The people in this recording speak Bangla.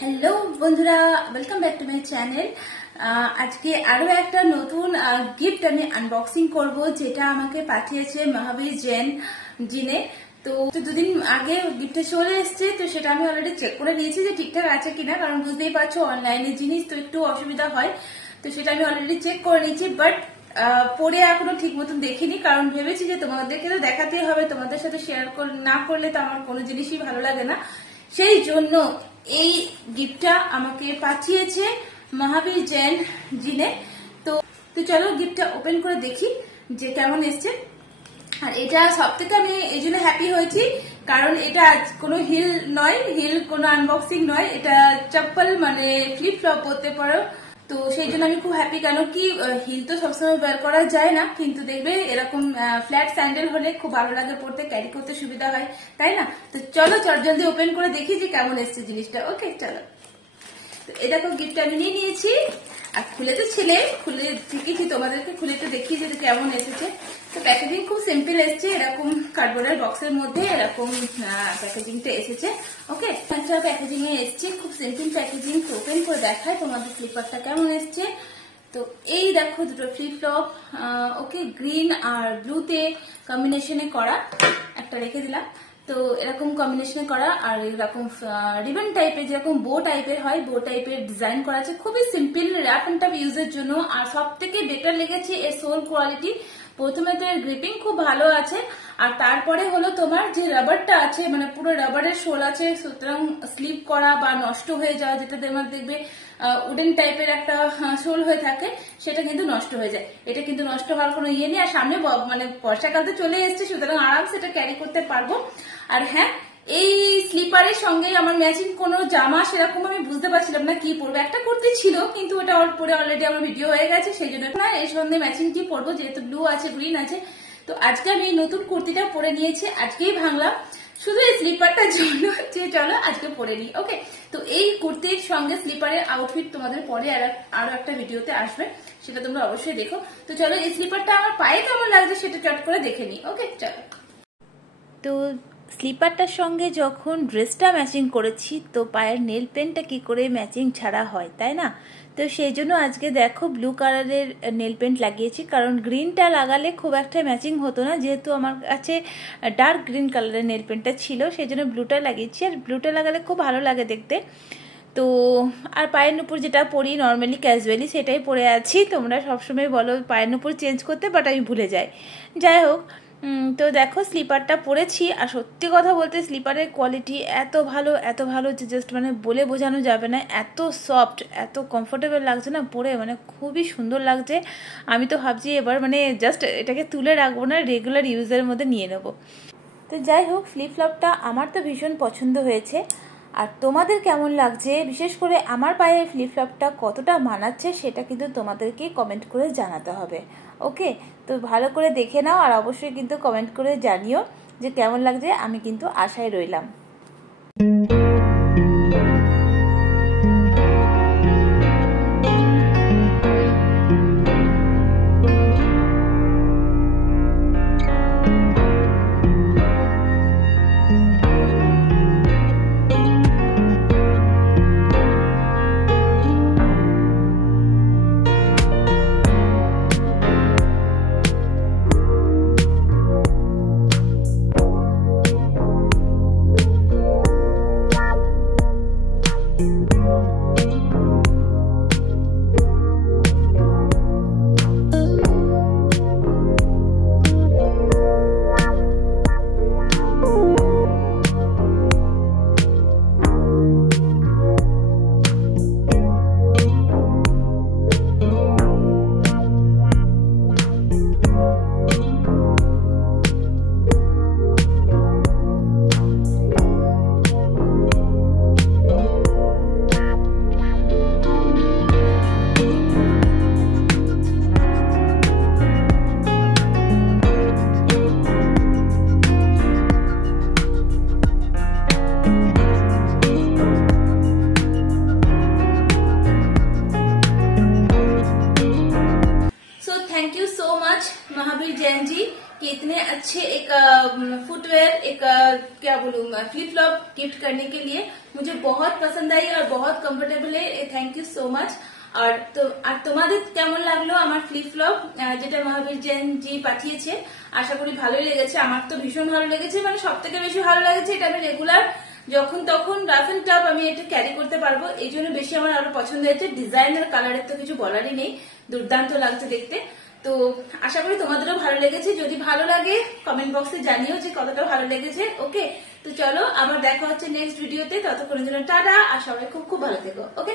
হ্যালো বন্ধুরা, welcome back to my channel. আজকে আরো একটা নতুন গিফট আমি আনবক্সিং করব, যেটা আমাকে পাঠিয়েছে মহাবীর জৈন জিনে। তো দুদিন আগে গিফটে চলে এসছে, তো সেটা আমি অলরেডি চেক করে নিয়েছি যে ঠিকঠাক আছে কিনা, কারণ বুঝতেই পারছো অনলাইনে জিনিস তো একটু অসুবিধা হয়। তো সেটা আমি অলরেডি চেক করে নিয়েছি, বাট পরে এখনো ঠিক মতন দেখিনি, কারণ ভেবেছি যে তোমাদেরকে তো দেখাতেই হবে, তোমাদের সাথে শেয়ার না করলে তো আমার কোনো জিনিসই ভালো লাগে না। সেই জন্য এই গিফটটা আমাকে পাঠিয়েছে মহাবীর জৈন জিনে। তো চলো গিফটটা ওপেন করে দেখি যে কেমন এসছে। আর এটা সব থেকে আমি এই জন্য হ্যাপি হয়েছি, কারণ এটা কোনো হিল নয়, হিল কোনো আনবক্সিং নয়, এটা চপ্পল মানে ফ্লিপ ফ্লপ করতে পারো। তো সেই জন্য আমি খুব হ্যাপি, কেন কি হিল তো সবসময় বের করা যায় না, কিন্তু দেখবে এরকম ফ্ল্যাট স্যান্ডেল হলে খুব ভালো লাগে পড়তে, ক্যারি করতে সুবিধা হয়, তাই না? তো চলো জলদি ওপেন করে দেখি যে কেমন এসছে জিনিসটা। ওকে চলো। এই দেখো গিফটটা আমি নিয়ে নিয়েছি, আর খুলে তো ছিলে, খুলে ঠিকই তোমাদেরকে খুলে তো দেখি যে কেমন এসেছে। তো প্যাকেজিং খুব সিম্পল এসছে, এরকম কার্ডবোর্ডের বক্সের মধ্যে এরকম প্যাকেজিংটা এসেছে। ওকে, একটা প্যাকেজিং এ এসছে, খুব সিম্পল প্যাকেজিং। ওপেন করে দেখায় তোমাদের ফ্লিপকার্টটা কেমন এসছে। তো এই দেখো দুটো ফ্লিপ ফ্লপ, ওকে, গ্রিন আর ব্লুতে কম্বিনেশনে করা, একটা রেখে দিলাম। তো এরকম কম্বিনেশনে করা, আর এরকম রিবন টাইপের, যেরকম বো টাইপের হয়, বো টাইপের ডিজাইন করা আছে, খুবই সিম্পল র্যাপ এন্ড টাপ ইউজের জন্য। আর সব থেকে বেটার লেগেছে এর সোল কোয়ালিটি। প্রথমে তো এর গ্রিপিং খুব ভালো আছে, আর তারপরে হলো তোমার যে রাবারটা আছে, মানে পুরো রাবারের সোল আছে, সুতরাং স্লিপ করা বা নষ্ট হয়ে যাওয়া, যেটা তোমার দেখবে উডেন টাইপের একটা সোল হয়ে থাকে, সেটা কিন্তু নষ্ট হয়ে যায়। এটা কিন্তু নষ্ট হওয়ার কোনো ইয়ে নেই। আর সামনে মানে বর্ষাকাল তো চলে এসছে, সুতরাং আরামসে এটা ক্যারি করতে পারবো। আর হ্যাঁ, এই স্লিপারের সঙ্গে আমার ম্যাচিং কোনো জামা সেরকম আমি বুঝতে পারছিলাম না কি পরবো। একটা কুর্তি ছিল, কিন্তু ওটা পরে অলরেডি আমার ভিডিও হয়ে গেছে, সেই জন্য না এর সঙ্গে ম্যাচিং কি পরবো, যেহেতু ব্লু আছে গ্রিন আছে। তো আজকে আমি নতুন কুর্তিটা পরে নিয়েছি, আজকেই ভাঙলাম শুধু এই স্লিপারটার জন্য, যে চলো আজকে পরে নিই। ওকে, তো এই কুর্তির সঙ্গে স্লিপারের আউটফিট তোমাদের পরে আরো একটা ভিডিওতে আসবে, সেটা তোমরা অবশ্যই দেখো। তো চলো এই স্লিপারটা আমার পায়ে কেমন লাগছে সেটা চট করে দেখে নিই। ওকে চলো। তো স্লিপারটার সঙ্গে যখন ড্রেসটা ম্যাচিং করেছি, তো পায়ের নেল পেন্টটা কি করে ম্যাচিং ছাড়া হয়, তাই না? তো সেই জন্য আজকে দেখো ব্লু কালারের নেল পেন্ট লাগিয়েছি, কারণ গ্রিনটা লাগালে খুব একটা ম্যাচিং হতো না, যেহেতু আমার কাছে ডার্ক গ্রিন কালারের নেল পেন্টটা ছিল, সেই জন্য ব্লুটা লাগিয়েছি। আর ব্লুটা লাগালে খুব ভালো লাগে দেখতে। তো আর পায়ের নুপুর যেটা পরি নর্মালি ক্যাজুয়ালি, সেটাই পরে আছি। তোমরা সবসময় বলো পায়ের নুপুর চেঞ্জ করতে, বাট আমি ভুলে যাই। যাই হোক, তো দেখো স্লিপারটা পরেছি, আর সত্যি কথা বলতে স্লিপারের কোয়ালিটি এত ভালো যে জাস্ট মানে বলে বোঝানো যাবে না। এত সফট, এত কমফোর্টেবল লাগছে না পরে, মানে খুবই সুন্দর লাগছে। আমি তো ভাবছি এবার মানে জাস্ট এটাকে তুলে রাখবো না, রেগুলার ইউজের মধ্যে নিয়ে নেব। তো যাই হোক, ফ্লিপ ফ্লপটা আমার তো ভীষণ পছন্দ হয়েছে। আর তোমাদের কেমন লাগছে, বিশেষ করে আমার পায়ে ফ্লিপ ফ্লপটা কতটা মানাচ্ছে, সেটা কিন্তু তোমাদেরকে কমেন্ট করে জানাতে হবে। ওকে, তো ভালো করে দেখে নাও, আর অবশ্যই কিন্তু কমেন্ট করে জানিও যে কেমন লাগছে। আমি কিন্তু আশায় রইলাম। देखने अच्छे एक फुटवेयर, एक क्या बोलूँ, फ्लिप फ्लॉप गिफ्ट करने के लिए। मुझे बहुत पसंद आई और बहुत कंफर्टेबल है। Thank you so much. আর তোমাদের কেমন লাগলো আমার ফ্লিপ ফ্লপ যেটা মহাবীর জেন জি পাঠিয়েছে? আশা করি ভালোই লেগেছে। আমার তো ভীষণ ভালো লেগেছে, মানে সব থেকে বেশি ভালো লেগেছে এটা আমি রেগুলার যখন তখন রাফ এন্ড টাফ আমি এটা ক্যারি করতে পারবো, এই জন্য বেশি আমার আরো পছন্দ হয়েছে। ডিজাইন আর কালারের তো কিছু বলারই নেই, দুর্দান্ত লাগছে দেখতে। তো আশা করি তোমাদেরও ভালো লেগেছে। যদি ভালো লাগে কমেন্ট বক্সে জানিও যে কতটা ভালো লেগেছে। ওকে, তো চলো আবার দেখা হচ্ছে নেক্সট ভিডিওতে। ততক্ষণের জন্য টাটা, আর সবাই খুব খুব ভালো থেকো। ওকে।